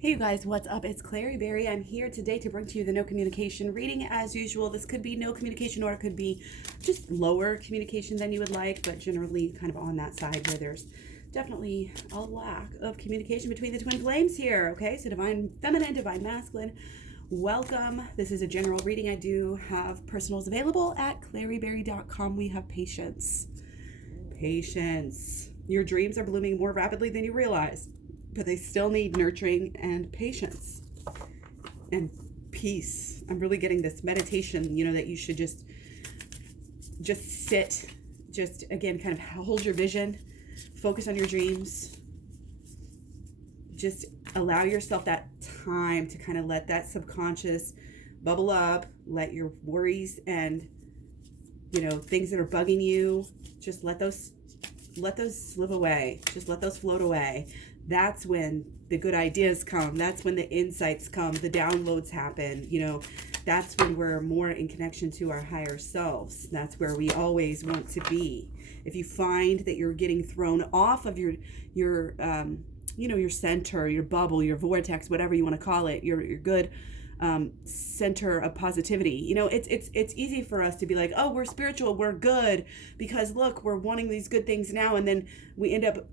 Hey you guys, what's up? It's KlaireeBerry. I'm here today to bring to you the no communication reading as usual. This could be no communication or it could be just lower communication than you would like, but generally kind of on that side where there's definitely a lack of communication between the twin flames here. Okay, so divine feminine, divine masculine. Welcome. This is a general reading. I do have personals available at KlaireeBerry.com. We have patience. Patience. Your dreams are blooming more rapidly than you realize, but they still need nurturing and patience and peace. I'm really getting this meditation, that you should just sit, just again, kind of hold your vision, focus on your dreams, just allow yourself that time to kind of let that subconscious bubble up, let your worries and, things that are bugging you, just let those slip away, just let those float away. That's when the good ideas come. That's when the insights come, the downloads happen. That's when we're more in connection to our higher selves. That's where we always want to be. If you find that you're getting thrown off of your center, your bubble, your vortex, whatever you want to call it, your good center of positivity. It's easy for us to be like, oh, we're spiritual, we're good, because look, we're wanting these good things now, and then we end up,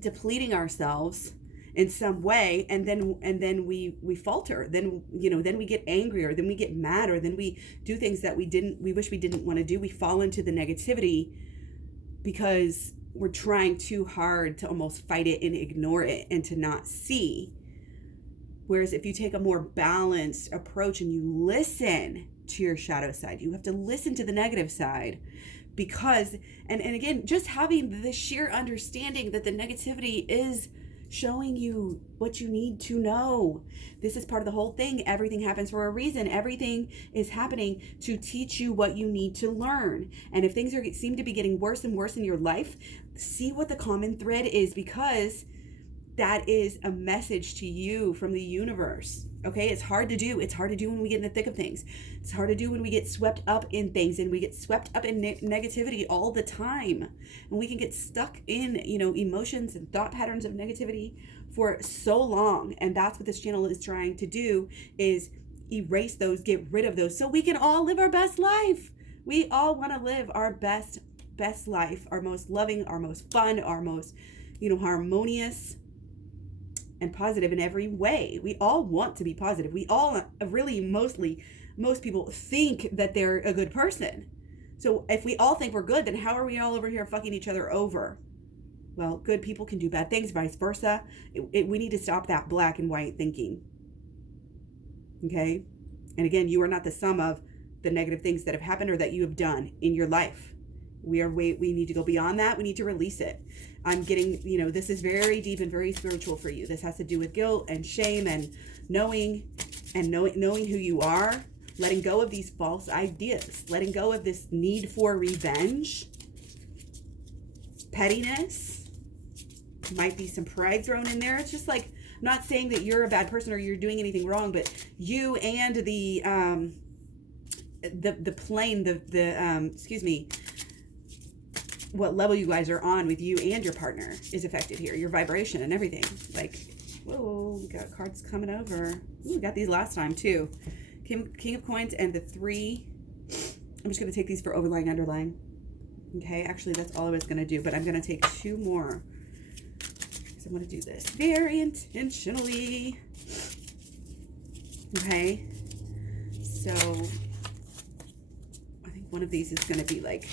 depleting ourselves in some way, and then we falter. Then we get angrier, then we get madder, then we do things that we wish we didn't want to do. We fall into the negativity because we're trying too hard to almost fight it and ignore it and to not see. Whereas if you take a more balanced approach and you listen to your shadow side, you have to listen to the negative side. Because, and again, just having the sheer understanding that the negativity is showing you what you need to know. This is part of the whole thing. Everything happens for a reason. Everything is happening to teach you what you need to learn. And if things seem to be getting worse and worse in your life, see what the common thread is, because that is a message to you from the universe. Okay, it's hard to do. It's hard to do when we get in the thick of things. It's hard to do when we get swept up in things, and we get swept up in negativity all the time. And we can get stuck in, emotions and thought patterns of negativity for so long. And that's what this channel is trying to do, is erase those, get rid of those, so we can all live our best life. We all want to live our best life, our most loving, our most fun, our most, harmonious and positive in every way. We all want to be positive. We all really, most people think that they're a good person. So if we all think we're good, then how are we all over here fucking each other over? Well, good people can do bad things, vice versa. We need to stop that black and white thinking. Okay? And again, you are not the sum of the negative things that have happened or that you have done in your life. We need to go beyond that. We need to release it. I'm getting, this is very deep and very spiritual for you. This has to do with guilt and shame and knowing who you are, letting go of these false ideas, letting go of this need for revenge, pettiness. Might be some pride thrown in there. It's just like, I'm not saying that you're a bad person or you're doing anything wrong, but you and the plane, what level you guys are on with you and your partner is affected here. Your vibration and everything. Like, whoa, we got cards coming over. Ooh, we got these last time too. King of Coins and the 3. I'm just going to take these for overlying, underlying. Okay, actually that's all I was going to do, but I'm going to take 2 more, because I'm going to do this very intentionally. Okay, so I think one of these is going to be like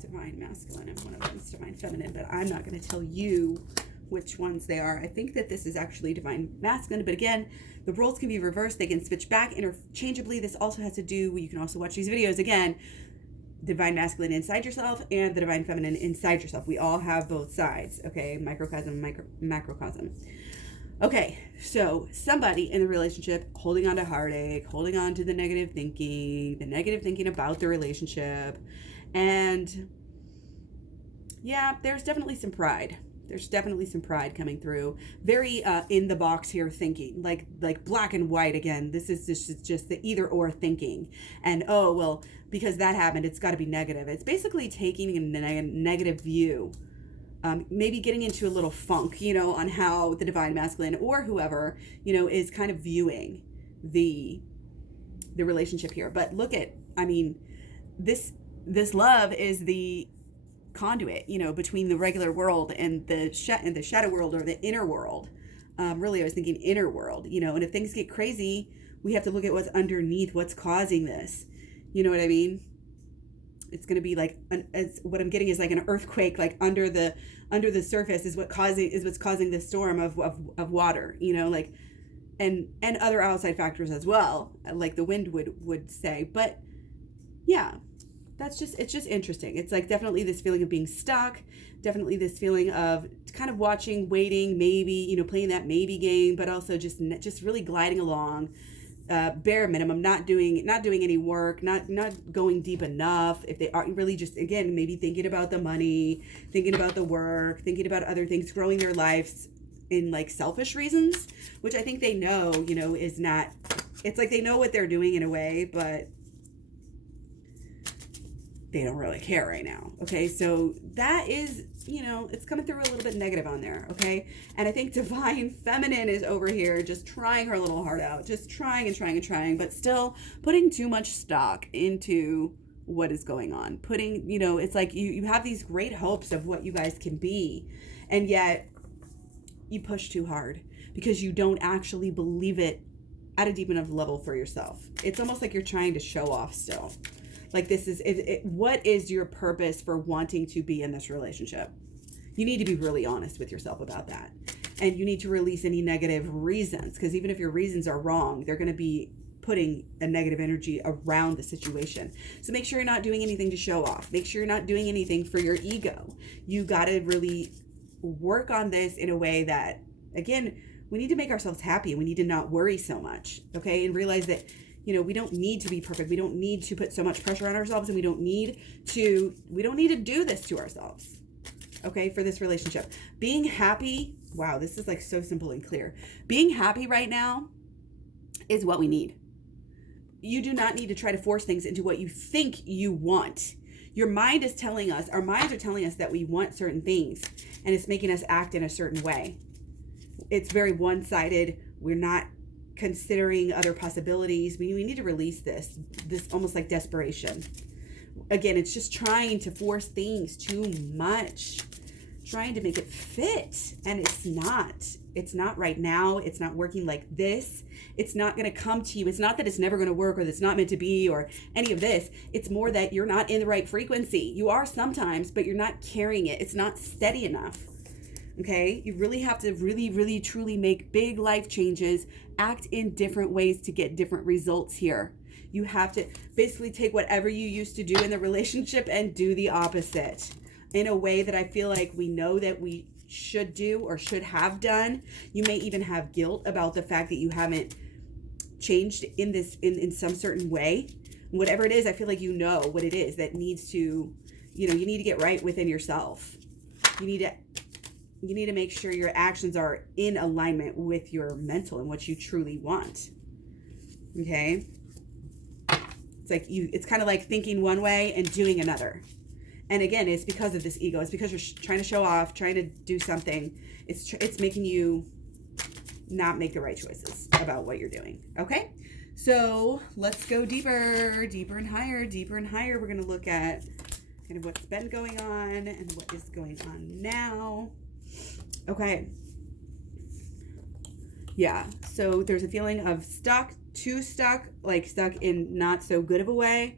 divine masculine and one of them is divine feminine, but I'm not going to tell you which ones they are. I think that this is actually divine masculine, but again, the roles can be reversed. They can switch back interchangeably. This also has to do, you can also watch these videos again, divine masculine inside yourself and the divine feminine inside yourself. We all have both sides. Okay, microcosm, macrocosm. Okay, so somebody in the relationship holding on to heartache, holding on to the negative thinking about the relationship. And yeah, there's definitely some pride. There's definitely some pride coming through. Very in the box here thinking, like black and white again. This is just the either or thinking. And oh, well, because that happened, it's got to be negative. It's basically taking a negative view maybe getting into a little funk, on how the divine masculine or whoever, is kind of viewing the relationship here. But look at, this love is the conduit, between the regular world and the shadow world, or the inner world. Really, I was thinking inner world, and if things get crazy, we have to look at what's underneath, what's causing this. You know what I mean? It's going to be like, what I'm getting is like an earthquake, like under the surface is what's causing this storm of water, like, and other outside factors as well, like the wind would say. But yeah, it's just interesting. It's like definitely this feeling of being stuck, definitely this feeling of kind of watching, waiting, maybe, playing that maybe game, but also just really gliding along, bare minimum, not doing any work, not going deep enough. If they are really just, again, maybe thinking about the money, thinking about the work, thinking about other things, growing their lives in like selfish reasons, which I think they know, is not, it's like they know what they're doing in a way, but they don't really care right now. Okay. So that is, it's coming through a little bit negative on there. Okay. And I think divine feminine is over here just trying her little heart out, just trying and trying and trying, but still putting too much stock into what is going on. Putting, it's like you have these great hopes of what you guys can be, and yet you push too hard because you don't actually believe it at a deep enough level for yourself. It's almost like you're trying to show off still. Like this is, what is your purpose for wanting to be in this relationship? You need to be really honest with yourself about that. And you need to release any negative reasons, because even if your reasons are wrong, they're going to be putting a negative energy around the situation. So make sure you're not doing anything to show off. Make sure you're not doing anything for your ego. You got to really work on this in a way that, again, we need to make ourselves happy. We need to not worry so much. Okay. And realize that, we don't need to be perfect. We don't need to put so much pressure on ourselves, and we don't need to do this to ourselves. Okay. For this relationship, being happy. Wow. This is like so simple and clear. Being happy right now is what we need. You do not need to try to force things into what you think you want. Your mind is telling us, our minds are telling us that we want certain things, and it's making us act in a certain way. It's very one-sided. We're not considering other possibilities. We need to release this almost like desperation. Again, it's just trying to force things too much, trying to make it fit, and it's not right now. It's not working like this. It's not going to come to you. It's not that it's never going to work, or that it's not meant to be, or any of this. It's more that you're not in the right frequency. You are sometimes, but you're not carrying it. It's not steady enough. Okay, you really have to really truly make big life changes, act in different ways to get different results here. You have to basically take whatever you used to do in the relationship and do the opposite in a way that I feel like we know that we should do or should have done. You may even have guilt about the fact that you haven't changed in some certain way. Whatever it is, I feel like you know what it is that needs to, you need to get right within yourself. You need to make sure your actions are in alignment with your mental and what you truly want. Okay? It's kind of like thinking one way and doing another. And again, it's because of this ego. It's because you're trying to show off, trying to do something. It's making you not make the right choices about what you're doing. Okay? So let's go deeper and higher. We're going to look at kind of what's been going on and what is going on now. Okay. Yeah. So there's a feeling of too stuck, like stuck in not so good of a way.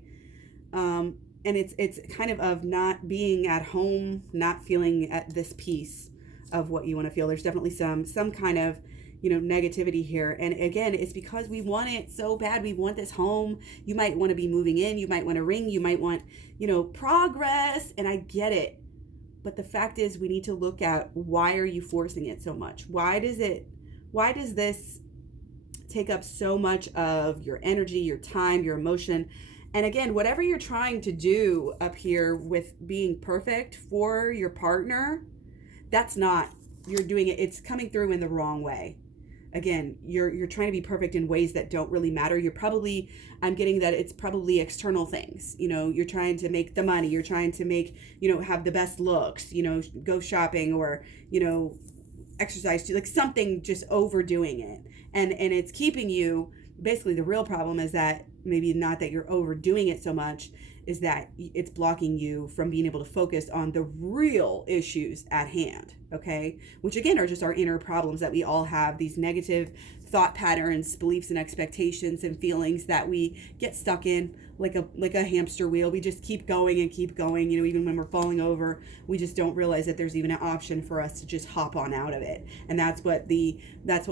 And it's kind of not being at home, not feeling at this piece of what you want to feel. There's definitely some kind of, negativity here. And again, it's because we want it so bad. We want this home. You might want to be moving in. You might want a ring. You might want, progress. And I get it. But the fact is, we need to look at, why are you forcing it so much? Why does this take up so much of your energy, your time, your emotion? And again, whatever you're trying to do up here with being perfect for your partner, you're doing it. It's coming through in the wrong way. again, you're trying to be perfect in ways that don't really matter. I'm getting that it's probably external things. You're trying to make the money, you're trying to make, have the best looks, go shopping, or, exercise, like something, just overdoing it. And it's keeping you, basically the real problem is that maybe not that you're overdoing it so much, is that it's blocking you from being able to focus on the real issues at hand, okay? Which again are just our inner problems that we all have, these negative thought patterns, beliefs and expectations and feelings that we get stuck in like a hamster wheel. We just keep going and keep going, even when we're falling over, we just don't realize that there's even an option for us to just hop on out of it. And that's what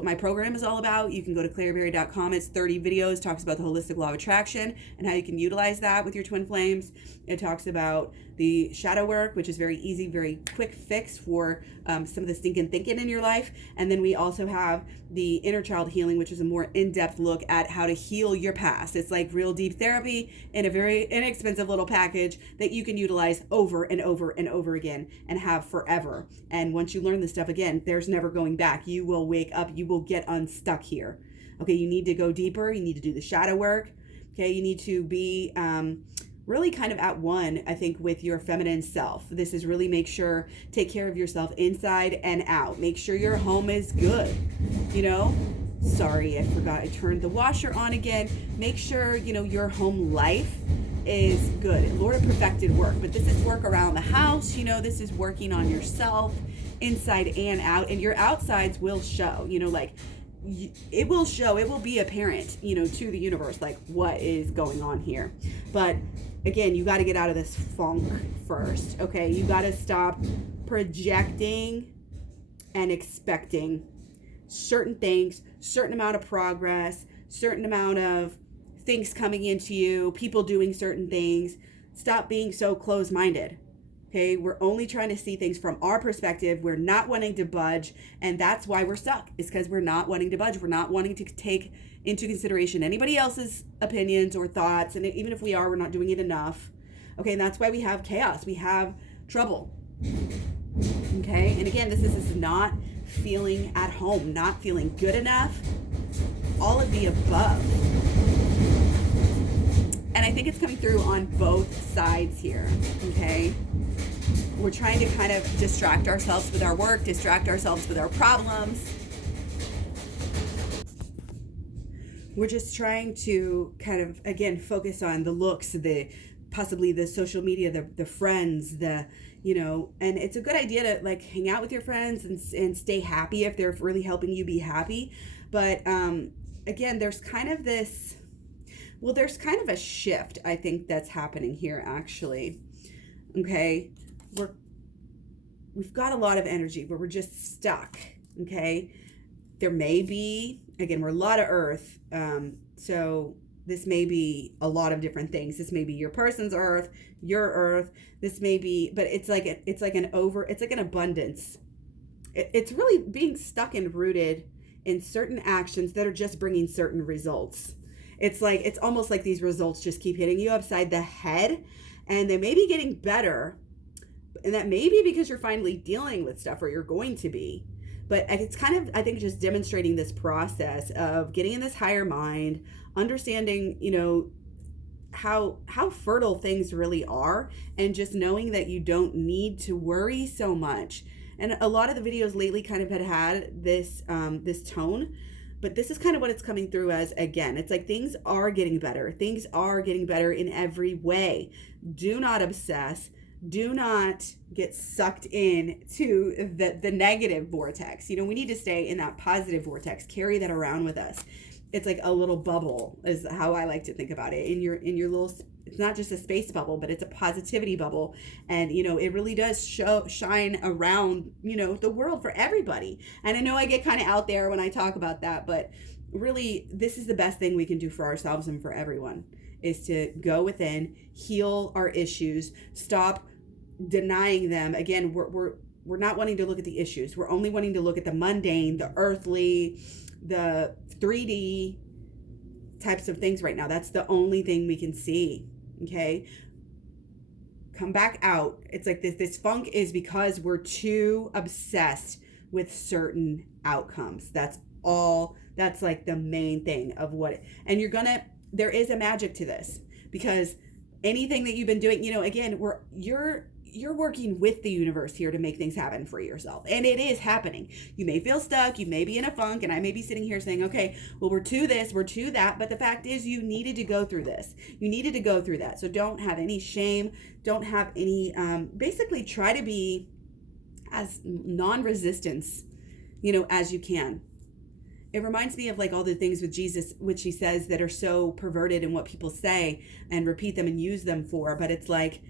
my program is all about. You can go to KlaireeBerry.com. It's 30 videos, talks about the holistic law of attraction and how you can utilize that with your twin flames. It talks about the shadow work, which is very easy, very quick fix for some of the stinking thinking in your life. And then we also have the inner child healing, which is a more in-depth look at how to heal your past. It's like real deep therapy in a very inexpensive little package that you can utilize over and over and over again and have forever. And once you learn this stuff, again, there's never going back. You will wake up, you will get unstuck here. Okay, you need to go deeper. You need to do the shadow work. Okay, you need to be really kind of at one, I think, with your feminine self. This is really take care of yourself inside and out. Make sure your home is good. Sorry, I forgot I turned the washer on again. Make sure, your home life is good. Lord of perfected work, but this is work around the house. This is working on yourself inside and out, and your outsides will show, it will show, it will be apparent, to the universe, like what is going on here. But again, you got to get out of this funk first. Okay. You got to stop projecting and expecting certain things, certain amount of progress, certain amount of things coming into you, people doing certain things. Stop being so closed-minded. Okay, we're only trying to see things from our perspective. We're not wanting to budge, and that's why we're stuck. It's because we're not wanting to budge. We're not wanting to take into consideration anybody else's opinions or thoughts, and even if we are, we're not doing it enough. Okay, and that's why we have chaos. We have trouble. Okay, and again, this is not feeling at home, not feeling good enough, all of the above. And I think it's coming through on both sides here, okay? We're trying to kind of distract ourselves with our work, distract ourselves with our problems. We're just trying to kind of, again, focus on the looks, possibly the social media, the friends, and it's a good idea to like hang out with your friends and stay happy if they're really helping you be happy. But again, there's kind of a shift, I think, that's happening here, actually. Okay, we've got a lot of energy, but we're just stuck. Okay, there may be, again, we're a lot of earth, so this may be a lot of different things. This may be your person's earth, your earth. This may be, but it's like an abundance. It's really being stuck and rooted in certain actions that are just bringing certain results. It's almost like these results just keep hitting you upside the head, and they may be getting better, and that may be because you're finally dealing with stuff, or you're going to be. But it's kind of, I think, just demonstrating this process of getting in this higher mind, understanding, how fertile things really are, and just knowing that you don't need to worry so much. And a lot of the videos lately kind of had this tone. But this is kind of what it's coming through as. Again, it's like things are getting better. Things are getting better in every way. Do not obsess. Do not get sucked in to the negative vortex. We need to stay in that positive vortex. Carry that around with us. It's like a little bubble is how I like to think about it. In your little, it's not just a space bubble, but it's a positivity bubble. And, it really does shine around, the world for everybody. And I know I get kind of out there when I talk about that, but really this is the best thing we can do for ourselves and for everyone, is to go within, heal our issues, stop denying them. Again, we're not wanting to look at the issues. We're only wanting to look at the mundane, the earthly, the 3D types of things right now. That's the only thing we can see. Okay, come back out. It's like this funk is because we're too obsessed with certain outcomes. That's That's like the main thing of and there is a magic to this, because anything that you've been doing, again, you're working with the universe here to make things happen for yourself. And it is happening. You may feel stuck. You may be in a funk. And I may be sitting here saying, okay, well, we're to this, we're to that. But the fact is, you needed to go through this. You needed to go through that. So don't have any shame. Don't have any, basically try to be as non-resistance, as you can. It reminds me of like all the things with Jesus, which he says that are so perverted in what people say and repeat them and use them for. But it's like,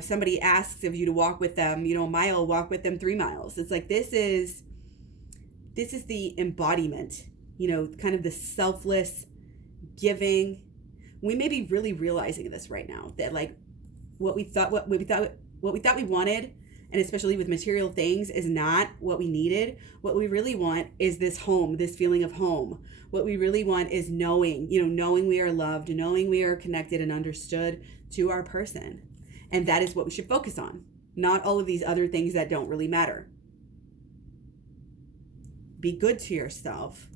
somebody asks of you to walk with them, a mile, walk with them 3 miles. It's like, this is the embodiment, kind of the selfless giving. We may be really realizing this right now, that like what we thought we wanted, and especially with material things, is not what we needed. What we really want is this home, this feeling of home. What we really want is knowing we are loved, knowing we are connected and understood to our person. And that is what we should focus on, not all of these other things that don't really matter. Be good to yourself,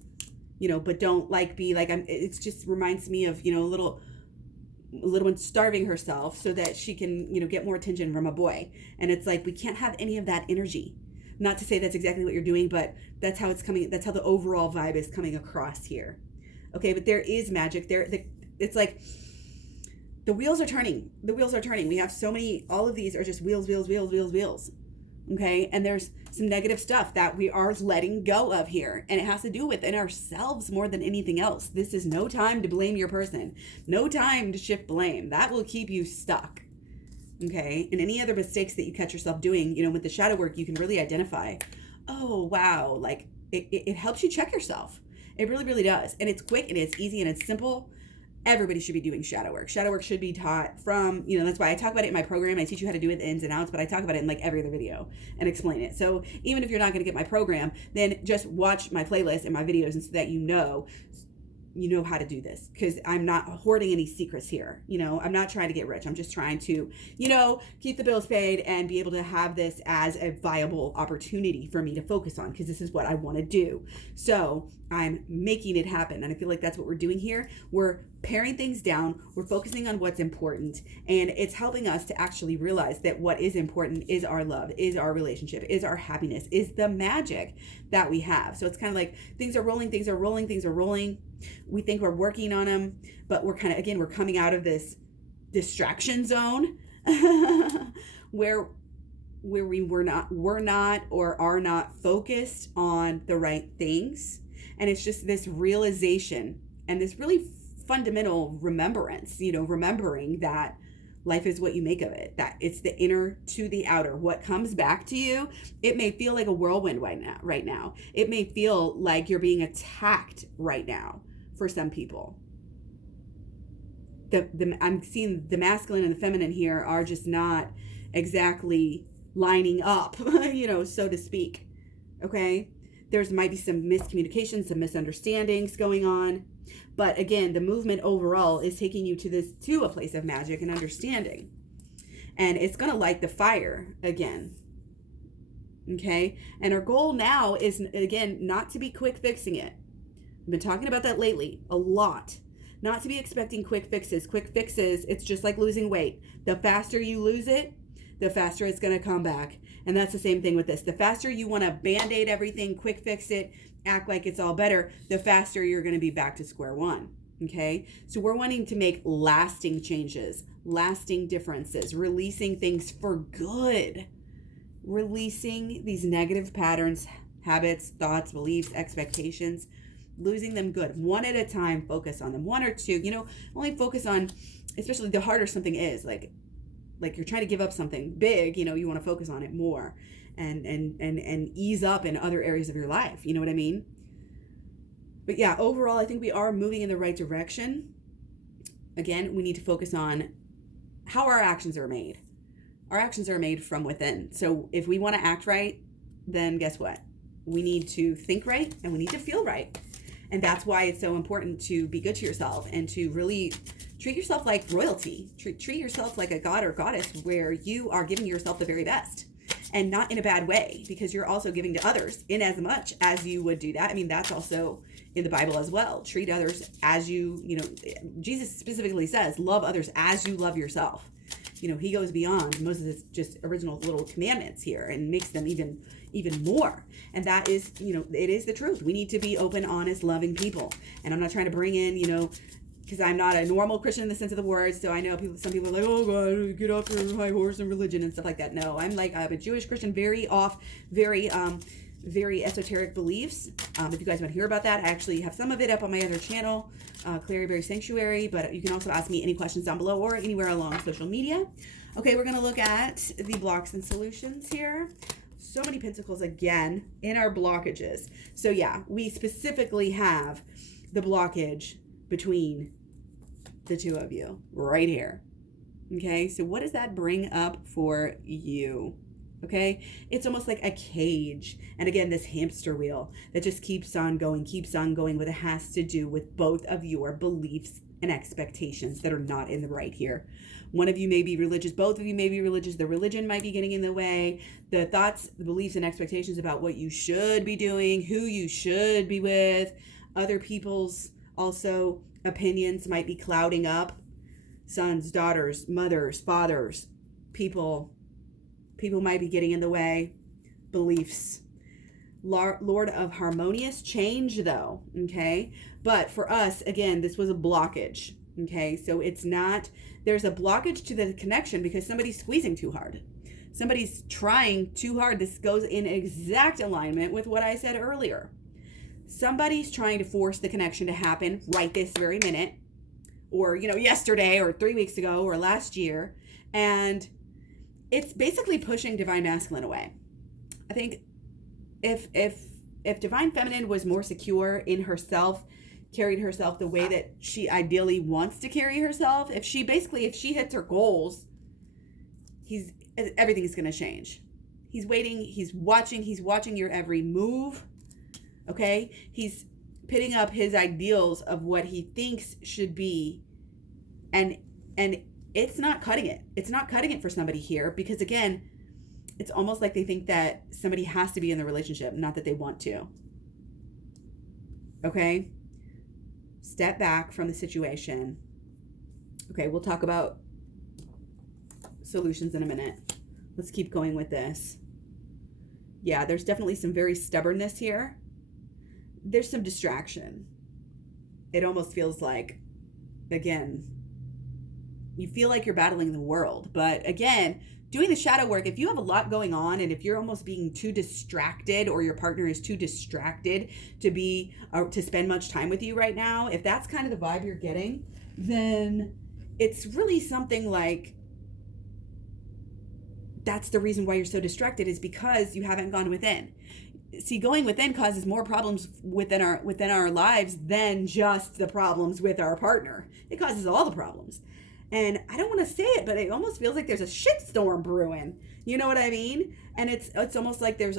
but don't it just reminds me of, a little one starving herself so that she can, get more attention from a boy. And it's like, we can't have any of that energy. Not to say that's exactly what you're doing, but that's how it's coming. That's how the overall vibe is coming across here. Okay. But there is magic there. It's like, the wheels are turning. We have so many, all of these are just wheels. Okay. And there's some negative stuff that we are letting go of here. And it has to do within ourselves more than anything else. This is no time to blame your person. No time to shift blame. That will keep you stuck. Okay. And any other mistakes that you catch yourself doing, with the shadow work, you can really identify, oh, wow. Like it helps you check yourself. It really, really does. And it's quick and it's easy and it's simple. Everybody should be doing shadow work. Shadow work should be taught from, that's why I talk about it in my program. I teach you how to do it, the ins and outs, but I talk about it in like every other video and explain it. So even if you're not going to get my program, then just watch my playlist and my videos, and so that you know how to do this, because I'm not hoarding any secrets here. I'm not trying to get rich. I'm just trying to, keep the bills paid and be able to have this as a viable opportunity for me to focus on, because this is what I want to do. So I'm making it happen. And I feel like that's what we're doing here. We're paring things down. We're focusing on what's important. And it's helping us to actually realize that what is important is our love, is our relationship, is our happiness, is the magic that we have. So it's kind of like things are rolling. We think we're working on them, but we're coming out of this distraction zone where we're not or are not focused on the right things. And it's just this realization and this really fundamental remembrance, remembering that life is what you make of it, that it's the inner to the outer. What comes back to you, it may feel like a whirlwind right now. It may feel like you're being attacked right now for some people. I'm seeing the masculine and the feminine here are just not exactly lining up, so to speak. Okay? There might be some miscommunication, some misunderstandings going on. But again, the movement overall is taking you to a place of magic and understanding. And it's going to light the fire again. Okay? And our goal now is, again, not to be quick fixing it. I've been talking about that lately a lot. Not to be expecting quick fixes. Quick fixes, it's just like losing weight. The faster you lose it, the faster it's going to come back. And that's the same thing with this. The faster you want to band-aid everything, quick fix it, act like it's all better, the faster you're going to be back to square one. Okay? So we're wanting to make lasting changes, lasting differences, releasing things for good. Releasing these negative patterns, habits, thoughts, beliefs, expectations, losing them good. One at a time, focus on them. One or two, only focus on, especially the harder something is, like you're trying to give up something big, you want to focus on it more and ease up in other areas of your life. You know what I mean? But yeah, overall, I think we are moving in the right direction. Again, we need to focus on how our actions are made. Our actions are made from within. So if we want to act right, then guess what? We need to think right and we need to feel right. And that's why it's so important to be good to yourself and to really treat yourself like royalty. Treat yourself like a god or goddess, where you are giving yourself the very best. and not in a bad way, because you're also giving to others in as much as you would do that. I mean, that's also in the Bible as well. Treat others as Jesus specifically says, love others as you love yourself. He goes beyond most of his just original little commandments here and makes them even more. And that is, it is the truth. We need to be open, honest, loving people. And I'm not trying to bring in, because I'm not a normal Christian in the sense of the word. So I know some people are like, oh God, get off your high horse and religion and stuff like that. No, I'm a Jewish Christian, very esoteric beliefs. If you guys want to hear about that, I actually have some of it up on my other channel, KlaireeBerry Sanctuary, but you can also ask me any questions down below or anywhere along social media. Okay, we're going to look at the blocks and solutions here. So many pentacles again in our blockages. So yeah, we specifically have the blockage between the two of you right here. Okay, so what does that bring up for you? Okay, it's almost like a cage. And again, this hamster wheel that just keeps on going, what it has to do with both of your beliefs and expectations that are not in the right here. One of you may be religious, both of you may be religious, the religion might be getting in the way, the thoughts, the beliefs, and expectations about what you should be doing, who you should be with, other people's also opinions might be clouding up, sons, daughters, mothers, fathers, people might be getting in the way, beliefs. Lord of harmonious change though, okay? But for us, again, this was a blockage, okay? So it's not, there's a blockage to the connection because somebody's squeezing too hard. Somebody's trying too hard. This goes in exact alignment with what I said earlier. Somebody's trying to force the connection to happen right this very minute, or, yesterday or 3 weeks ago or last year. And it's basically pushing divine masculine away. I think if divine feminine was more secure in herself, carried herself the way that she ideally wants to carry herself, if she hits her goals, everything's going to change. He's waiting, he's watching your every move. Okay? He's pitting up his ideals of what he thinks should be, and it's not cutting it. It's not cutting it for somebody here because, again, it's almost like they think that somebody has to be in the relationship, not that they want to. Okay? Step back from the situation. Okay, we'll talk about solutions in a minute. Let's keep going with this. Yeah, there's definitely some very stubbornness here. There's some distraction. It almost feels like, again, you feel like you're battling the world. But again, doing the shadow work, if you have a lot going on and if you're almost being too distracted or your partner is too distracted to spend much time with you right now, if that's kind of the vibe you're getting, then it's really something like that's the reason why you're so distracted, is because you haven't gone within. See, going within causes more problems within our lives than just the problems with our partner. It causes all the problems. And I don't want to say it, but it almost feels like there's a shitstorm brewing. You know what I mean? And it's almost like there's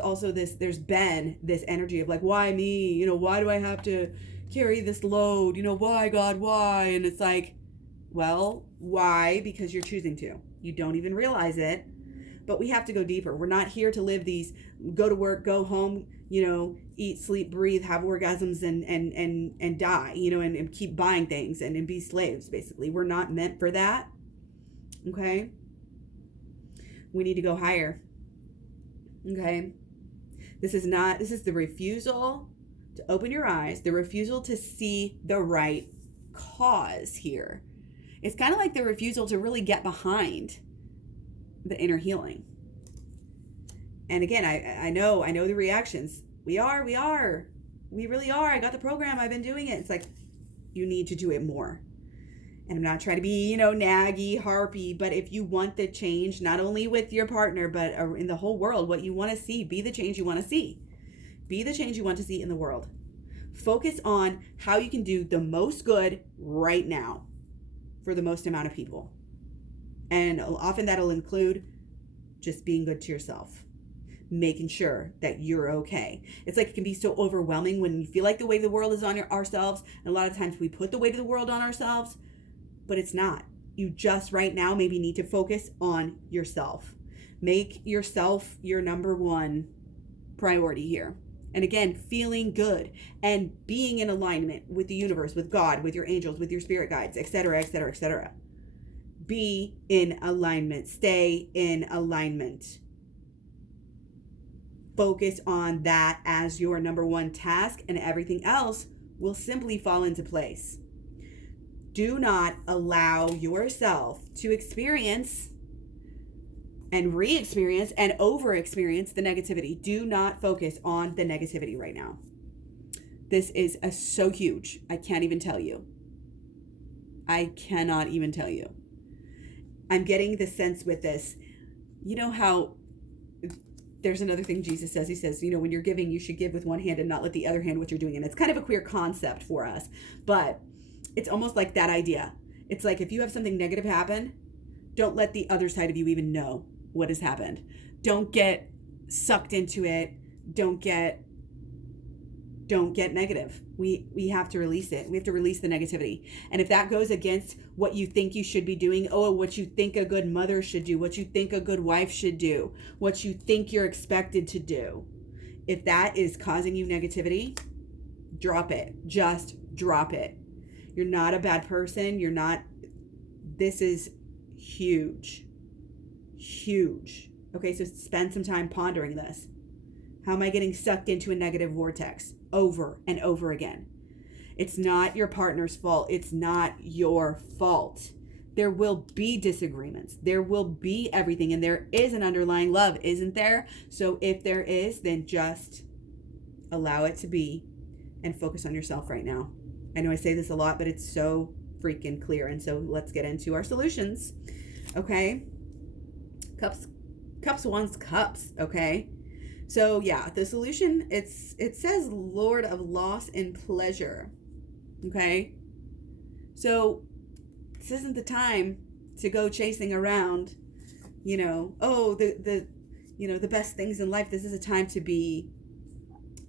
been this energy of like, why me? Why do I have to carry this load? Why, God, why? And it's like, well, why? Because you're choosing to. You don't even realize it. But we have to go deeper. We're not here to live these go to work, go home, eat, sleep, breathe, have orgasms and die, and keep buying things and be slaves, basically. We're not meant for that. Okay? We need to go higher. Okay? This is the refusal to open your eyes, the refusal to see the right cause here. It's kind of like the refusal to really get behind the inner healing. And again, I know the reactions. We really are. I got the program. I've been doing it. It's like, you need to do it more. And I'm not trying to be, naggy, harpy, but if you want the change, not only with your partner, but in the whole world, what you want to see, be the change you want to see. Be the change you want to see in the world. Focus on how you can do the most good right now for the most amount of people. And often that'll include just being good to yourself, making sure that you're okay. It's like it can be so overwhelming when you feel like the weight of the world is on ourselves. And a lot of times we put the weight of the world on ourselves, but it's not. You just right now maybe need to focus on yourself. Make yourself your number one priority here. And again, feeling good and being in alignment with the universe, with God, with your angels, with your spirit guides, etc., etc., etc. Be in alignment. Stay in alignment. Focus on that as your number one task, and everything else will simply fall into place. Do not allow yourself to experience and re-experience and over-experience the negativity. Do not focus on the negativity right now. This is so huge. I can't even tell you. I cannot even tell you. I'm getting the sense with this. You know how there's another thing Jesus says. He says, when you're giving, you should give with one hand and not let the other hand what you're doing. And it's kind of a queer concept for us, but it's almost like that idea. It's like if you have something negative happen, don't let the other side of you even know what has happened. Don't get sucked into it. Don't get negative. We have to release it. We have to release the negativity. And if that goes against what you think you should be doing, what you think a good mother should do, what you think a good wife should do, what you think you're expected to do, if that is causing you negativity, drop it. Just drop it. You're not a bad person. This is huge. Huge. Okay, so spend some time pondering this. How am I getting sucked into a negative vortex over and over again? It's not your partner's fault. It's not your fault. There will be disagreements. There will be everything. And there is an underlying love, isn't there? So if there is, then just allow it to be and focus on yourself right now. I know I say this a lot, but it's so freaking clear. And so let's get into our solutions. Okay? Cups wants cups. Okay? So yeah, the solution, it says Lord of loss and pleasure. Okay? So this isn't the time to go chasing around, the best things in life. This is a time to be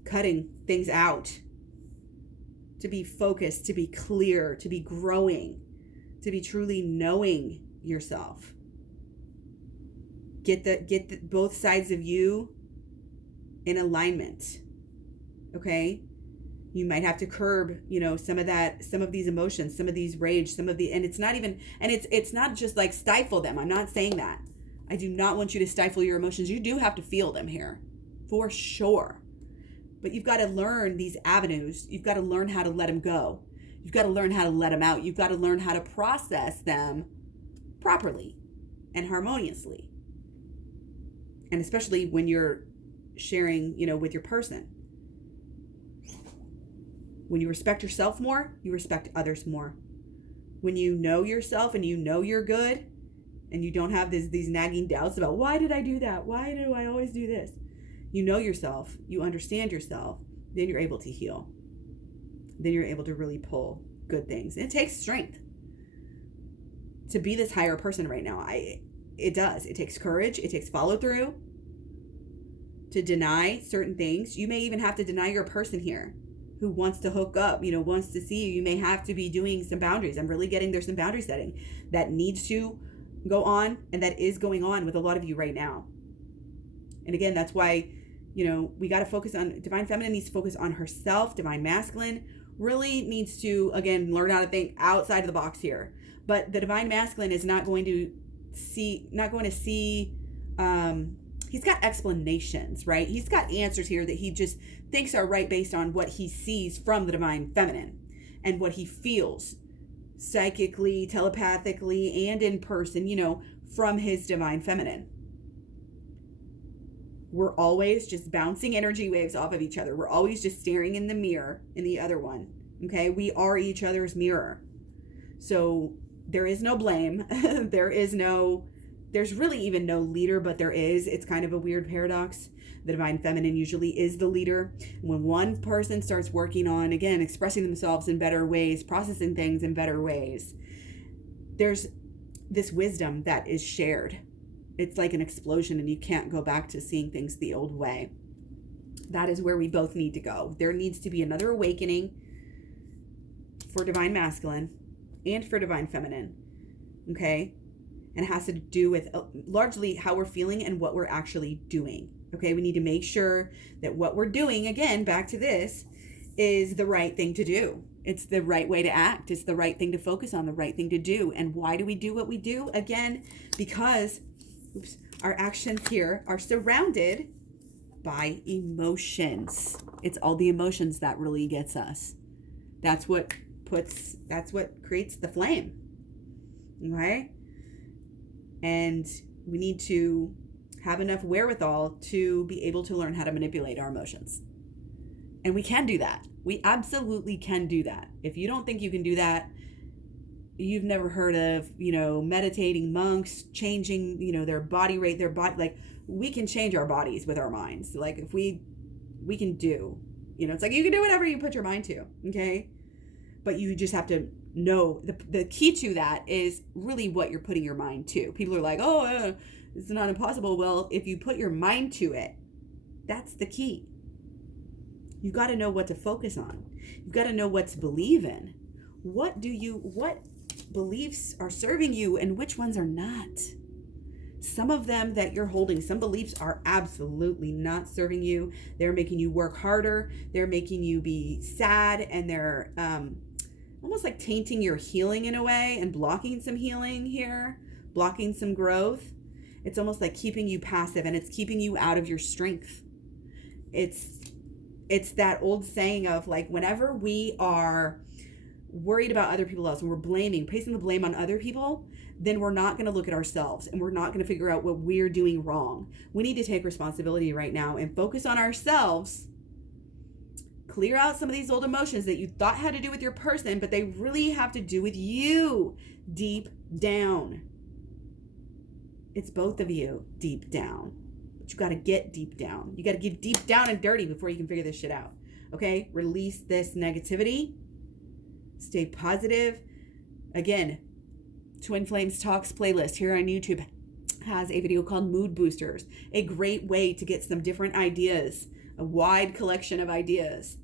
cutting things out, to be focused, to be clear, to be growing, to be truly knowing yourself. Get both sides of you in alignment. Okay? You might have to curb, some of these emotions, some of these rage, and it's not just like stifle them. I'm not saying that. I do not want you to stifle your emotions. You do have to feel them here, for sure. But you've got to learn these avenues. You've got to learn how to let them go. You've got to learn how to let them out. You've got to learn how to process them properly and harmoniously. And especially when you're sharing, with your person. When you respect yourself more, you respect others more. When you know yourself and you know you're good, and you don't have these nagging doubts about, why did I do that? Why do I always do this? You know yourself, you understand yourself, then you're able to heal. Then you're able to really pull good things. And it takes strength to be this higher person right now. It does. It takes courage. It takes follow through to deny certain things. You may even have to deny your person here who wants to hook up, wants to see you. You may have to be doing some boundaries. I'm really getting there's some boundary setting that needs to go on, and that is going on with a lot of you right now. And again, that's why, we got to focus on, Divine Feminine needs to focus on herself. Divine Masculine really needs to, again, learn how to think outside of the box here. But the Divine Masculine is not going to see, he's got explanations, right? He's got answers here that he just thinks are right based on what he sees from the Divine Feminine and what he feels psychically, telepathically, and in person, from his Divine Feminine. We're always just bouncing energy waves off of each other. We're always just staring in the mirror in the other one. Okay? We are each other's mirror. So there is no blame. There's really even no leader, but there is. It's kind of a weird paradox. The Divine Feminine usually is the leader. When one person starts working on, again, expressing themselves in better ways, processing things in better ways, there's this wisdom that is shared. It's like an explosion, and you can't go back to seeing things the old way. That is where we both need to go. There needs to be another awakening for Divine Masculine and for Divine Feminine. Okay? and it has to do with largely how we're feeling and what we're actually doing. Okay, we need to make sure that what we're doing, again, back to this, is the right thing to do. It's the right way to act. It's the right thing to focus on, the right thing to do. And why do we do what we do? Again, because our actions here are surrounded by emotions. It's all the emotions that really gets us. That's what creates the flame. Okay? And we need to have enough wherewithal to be able to learn how to manipulate our emotions. And we can do that. We absolutely can do that. If you don't think you can do that, you've never heard of, meditating monks changing, their body rate, like we can change our bodies with our minds. Like if we can do, it's like you can do whatever you put your mind to. Okay. But you just have to know the key to that is really what you're putting your mind to. People are like, it's not impossible. Well, if you put your mind to it, that's the key. You got to know what to focus on. You've got to know what to believe in. What beliefs are serving you and which ones are not? Some of them that you're holding, some beliefs are absolutely not serving you. They're making you work harder. They're making you be sad, and they're almost like tainting your healing in a way and blocking some healing here, blocking some growth. It's almost like keeping you passive, and it's keeping you out of your strength. It's that old saying of like, whenever we are worried about other people else and we're placing the blame on other people, then we're not going to look at ourselves and we're not going to figure out what we're doing wrong. We need to take responsibility right now and focus on ourselves. Clear out some of these old emotions that you thought had to do with your person, but they really have to do with you deep down. It's both of you deep down. But you got to get deep down. You got to get deep down and dirty before you can figure this shit out. Okay? Release this negativity. Stay positive. Again, Twin Flames Talks playlist here on YouTube has a video called Mood Boosters. A great way to get some different ideas, a wide collection of ideas.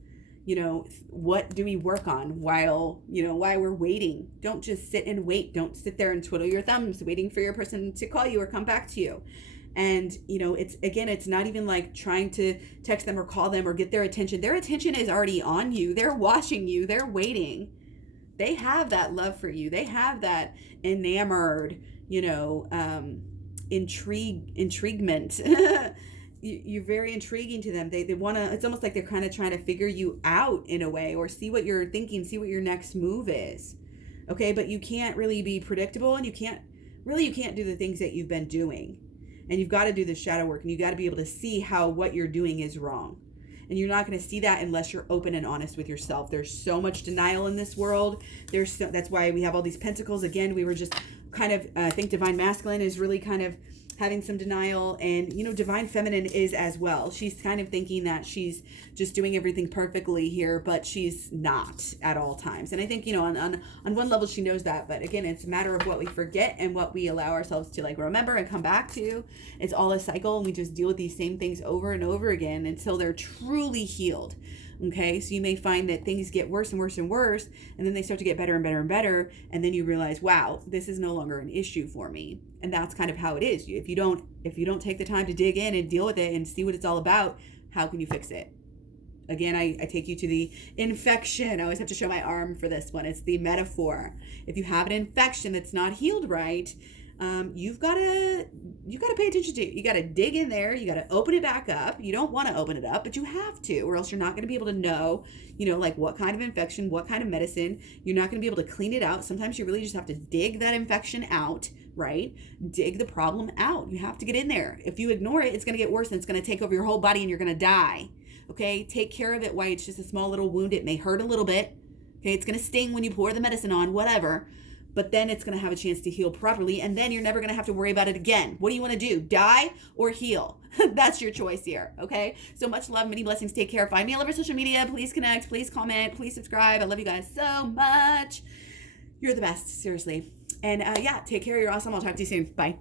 What do we work on while we're waiting? Don't just sit and wait. Don't sit there and twiddle your thumbs waiting for your person to call you or come back to you. And, it's not even like trying to text them or call them or get their attention. Their attention is already on you. They're watching you. They're waiting. They have that love for you. They have that enamored, intriguement. You're very intriguing to them. They want to, it's almost like they're kind of trying to figure you out in a way, or see what you're thinking, see what your next move is. Okay. But you can't really be predictable, and you can't do the things that you've been doing. And you've got to do the shadow work, and you got to be able to see how what you're doing is wrong. And you're not going to see that unless you're open and honest with yourself. There's so much denial in this world. That's why we have all these pentacles. Again, we were just kind of, I think Divine Masculine is really kind of having some denial, and Divine Feminine is as well. She's kind of thinking that she's just doing everything perfectly here, but she's not at all times. And I think on one level she knows that, but again, it's a matter of what we forget and what we allow ourselves to remember and come back to. It's all a cycle, and we just deal with these same things over and over again until they're truly healed. Okay, so you may find that things get worse and worse and worse, and then they start to get better and better and better, and then you realize, wow, this is no longer an issue for me. And that's kind of how it is. If you don't take the time to dig in and deal with it and see what it's all about, how can you fix it? Again, I take you to the infection. I always have to show my arm for this one. It's the metaphor. If you have an infection that's not healed right, you've got to pay attention to it. You got to dig in there. You got to open it back up. You don't want to open it up, but you have to, or else you're not going to be able to know, what kind of infection, what kind of medicine. You're not going to be able to clean it out. Sometimes you really just have to dig that infection out, right? Dig the problem out. You have to get in there. If you ignore it, it's going to get worse, and it's going to take over your whole body, and you're going to die. Okay? Take care of it while it's just a small little wound. It may hurt a little bit. Okay? It's going to sting when you pour the medicine on, whatever. But then it's going to have a chance to heal properly, and then you're never going to have to worry about it again. What do you want to do? Die or heal? That's your choice here, okay? So much love, many blessings. Take care. Find me all over social media. Please connect. Please comment. Please subscribe. I love you guys so much. You're the best, seriously. And take care. You're awesome. I'll talk to you soon. Bye.